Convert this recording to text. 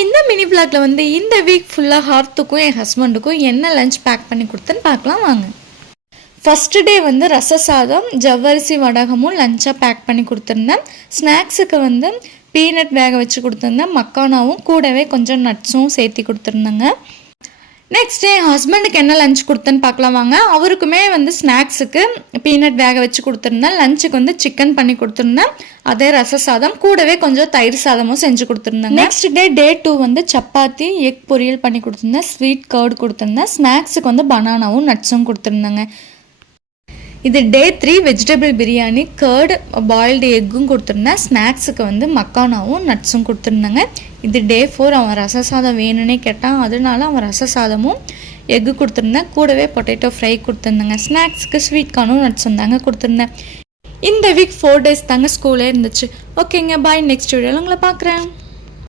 இந்த மினி விளாக்ல வந்து இந்த வீக் ஃபுல்லாக ஹார்த்துக்கும் என் ஹஸ்பண்டுக்கும் என்ன லஞ்ச் பேக் பண்ணி கொடுத்தேன்னு பார்க்கலாம் வாங்க. ஃபஸ்ட்டு டே வந்து ரச சாதம் ஜவ்வரிசி வடகமும் லஞ்சாக பேக் பண்ணி கொடுத்துருந்தேன். ஸ்நாக்ஸுக்கு வந்து பீனட் வேக வச்சு கொடுத்துருந்தேன். மக்கானாவும் கூடவே கொஞ்சம் நட்ஸும் சேர்த்து கொடுத்துருந்தேங்க. நெக்ஸ்ட் டே என் ஹஸ்பண்டுக்கு என்ன லஞ்ச் கொடுத்தேன்னு பார்க்கலாம் வாங்க. அவருக்குமே வந்து ஸ்நாக்ஸுக்கு பீனட் வேக வச்சு கொடுத்துருந்தேன். லஞ்சுக்கு வந்து சிக்கன் பண்ணி கொடுத்துருந்தேன். அதே ரச சாதம் கூடவே கொஞ்சம் தயிர் சாதமும் செஞ்சு கொடுத்துருந்தேன். நெக்ஸ்ட் டே 2 வந்து சப்பாத்தி எக் பொரியல் பண்ணி கொடுத்துருந்தேன். ஸ்வீட் கர்டு கொடுத்துருந்தேன். ஸ்நாக்ஸுக்கு வந்து பனானாவும் நட்ஸும் கொடுத்துருந்தேங்க. இது டே 3 வெஜிடபிள் பிரியாணி கர்டு பாயில்டு எக்கும் கொடுத்துருந்தேன். ஸ்நாக்ஸுக்கு வந்து மக்கானாவும் நட்ஸும் கொடுத்துருந்தாங்க. இது டே 4 அவன் ரச சாதம் வேணும்னே கேட்டான். அதனால அவன் ரச சாதமும் எக்கு கொடுத்துருந்தேன். கூடவே பொட்டேட்டோ ஃப்ரை கொடுத்துருந்தாங்க. ஸ்நாக்ஸுக்கு ஸ்வீட் கார்னும் நட்ஸும் தாங்க கொடுத்துருந்தேன். இந்த வீக் 4 days தாங்க ஸ்கூலே இருந்துச்சு. ஓகேங்க, பாய். நெக்ஸ்ட் வீடியோவில் உங்களை பார்க்குறேன்.